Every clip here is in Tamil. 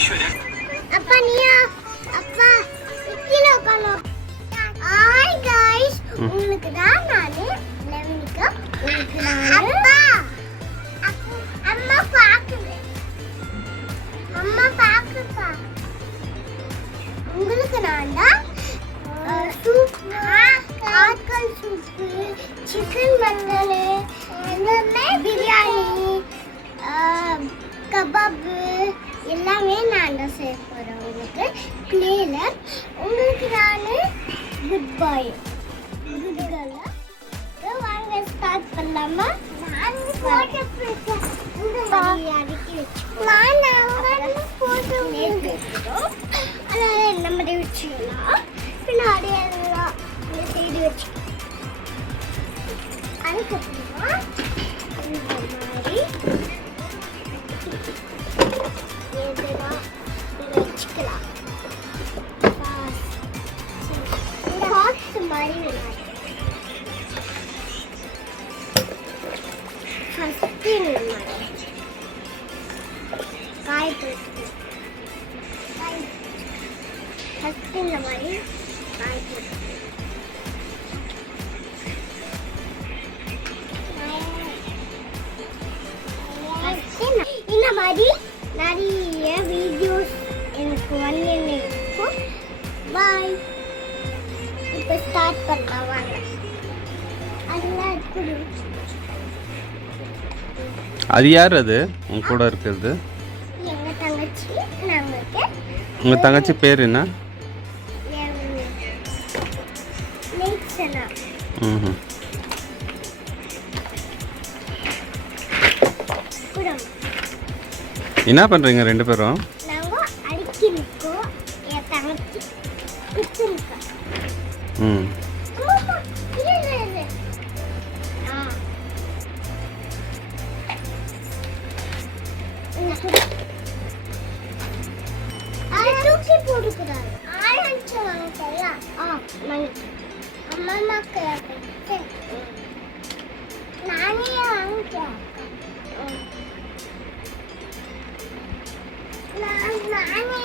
அப்பா நீயா அப்பா கீழ உட்கார்ந்து ஹாய் गाइस உங்களுக்கு தான் நானு லெவனிகா உங்களுக்கு நான் அப்பா அம்மா பாக்குது உங்களுக்கு நான் தான் சூப் ஆட்கள் சூப் சிக்கன் மட்டன் எல்லாமே பிரியாணி கபாப் எல்லாமே நான் தான் செய்ய போகிறேன் உங்களுக்கு பிளேல உங்களுக்கு நான் குட் பாய் குட் கேர்ள் வாங்க ஸ்டார்ட் பண்ணலாமா நான் போட்டோ அடுக்கி வச்சுக்கோம் நான் போட்டோ எடுத்துக்கிறோம் அதனால் என்ன மாதிரி வச்சுக்கலாம் பின்னாடி எல்லாம் இந்த சைடு வச்சுக்கோம் அதுக்கப்புறமா இந்த மாதிரி எதுலாம் வச்சுக்கலாம் மாதிரி வேணும் ஃபஸ்ட்டு காய் போட்டு ஃபஸ்ட்டு இந்த மாதிரி காய் போட்டு இந்த மாதிரி நிறைய வீடியோஸ் எனக்கு இருக்கும் பாய் இப்போ ஸ்டார்ட் பண்ணலாம் வாங்க அதெல்லாம் இருக்குது அது யார் அது உங்க கூட இருக்கிறது எங்க தங்கச்சி நாங்க உங்க தங்கச்சி பேர் என்ன நேச்சனா என்ன பண்றீங்க ரெண்டு பேரும் நாங்க அடிக்கி நிக்கோம் என் தங்கச்சி குத்து நிக்கா அம்மா இல்ல தூக்கி போடுகிறாரு ஆரஞ்சு வாங்கிட்டா அம்மா நானே வாங்கிட்டேன் நானே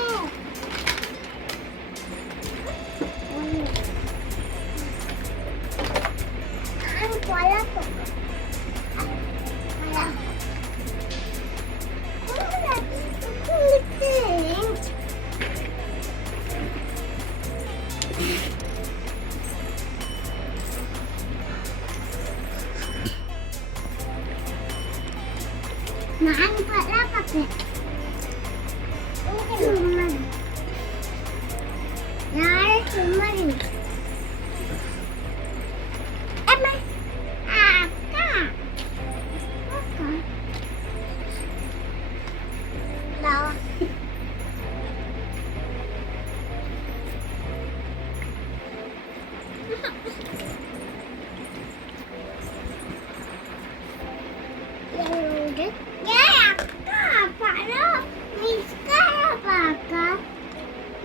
நான் பரா பாப்பேன் யாரே சும்மா அம்மா அக்கா அக்கா லா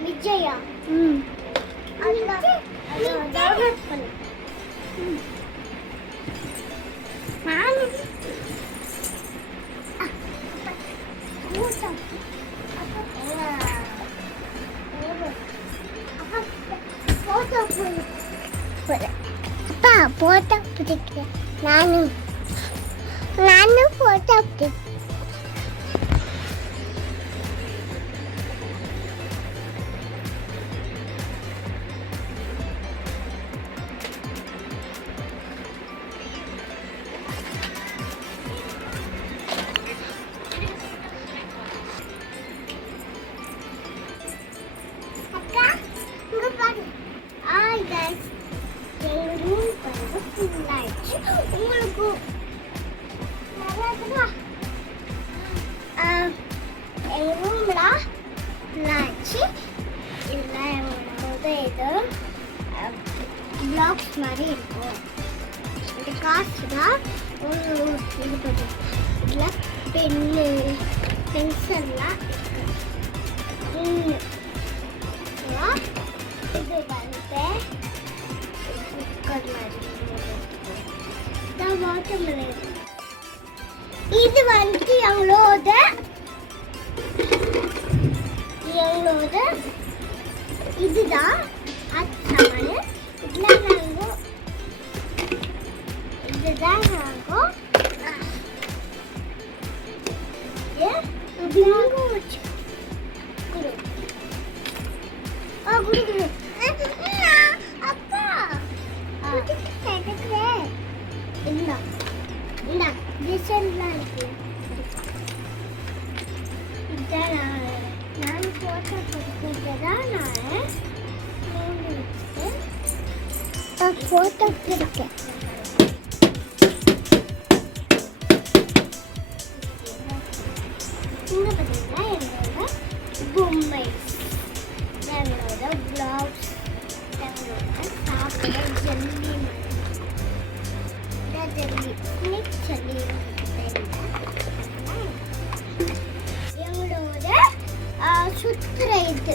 விஜயா டவுன்லோட் பண்ணு நான் அப்பா போட்டோ பிடிக்கிறேன் நானும் போட்டோ பிடிக்கிறேன் பிளாக்ஸ் மாதிரி இருக்கும் இந்த காசு தான் இது பண்ணி இதில் பென்னு பென்சில்லாம் இது வந்து வாட்டர்மெலன் இது வந்து எவ்வளோது எங்களோட இதுதான் அச்சாமணு. இதில் நாங்கள் இதுதான் நாங்கள் பிங்கு வச்சு குடு. குடு குடு. அப்பா இல்ல இல்ல டிசைன்லாம் இருக்கு. இதான் நான் போட்டோ கொடுத்ததான் நான் போட்டோ இருக்கேன். இங்கே பார்த்தீங்கன்னா என்னோட பொம்மை, என்னோட பிளாக்ஸ், என்னோட சாப்பிட ஜல்லி ஜல்லி இன்னைக்கு ஜல்லி எங்களோட சுத்துற இது,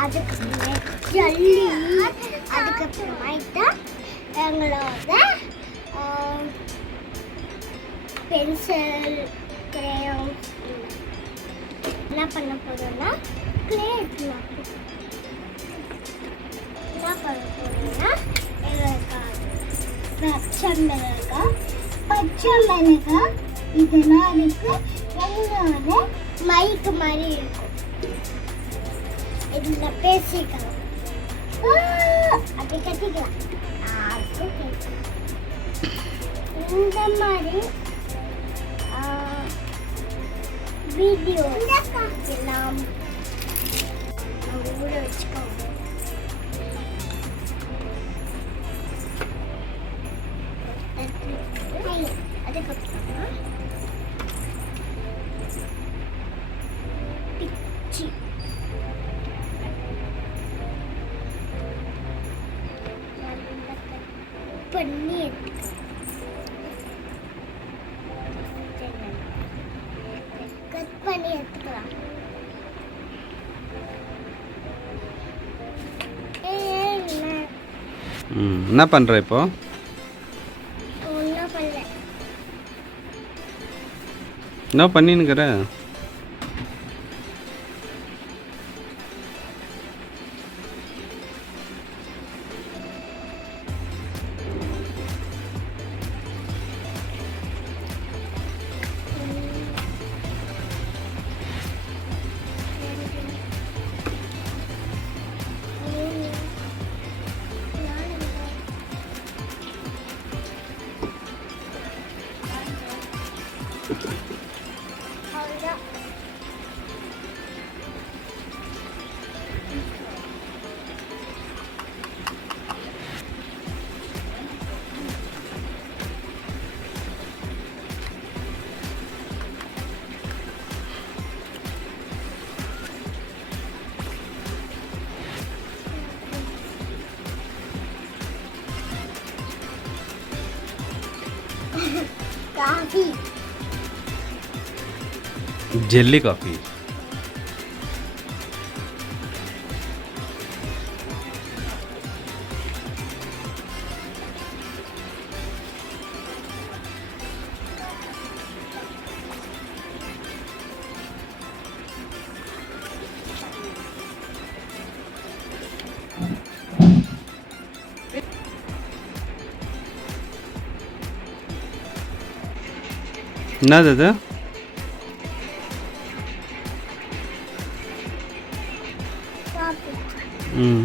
அதுக்கப்புறமே ஜல்லி, அதுக்கப்புறமாயிட்டா எங்களோட பென்சில், crayons. என்ன பண்ண போறோம்னா கிளே எடுக்கலாம். என்ன பண்ண போறோம்னா பச்சை மிளகாய் இதெல்லாம் இருக்கு. எங்களோட மைக்கு மாதிரி இருக்கும். இதுல பேசிக்கலாம், அப்படி கட்டிக்கலாம். இந்த மாதிரி வீடியோ எல்லாம் ஊற வச்சுக்கோங்க. அதுக்கப்புறமா பிச்சி பண்ணி கட் பண்ணி எடுத்துக்கலாம். என்ன பண்ணுற இப்போ? ஒன்றும் பண்ணல. என்ன பண்ணின்னுக்கிற? அவ்வளோதான். Coffee jelly coffee. என்னது அது? காஃபி. ம்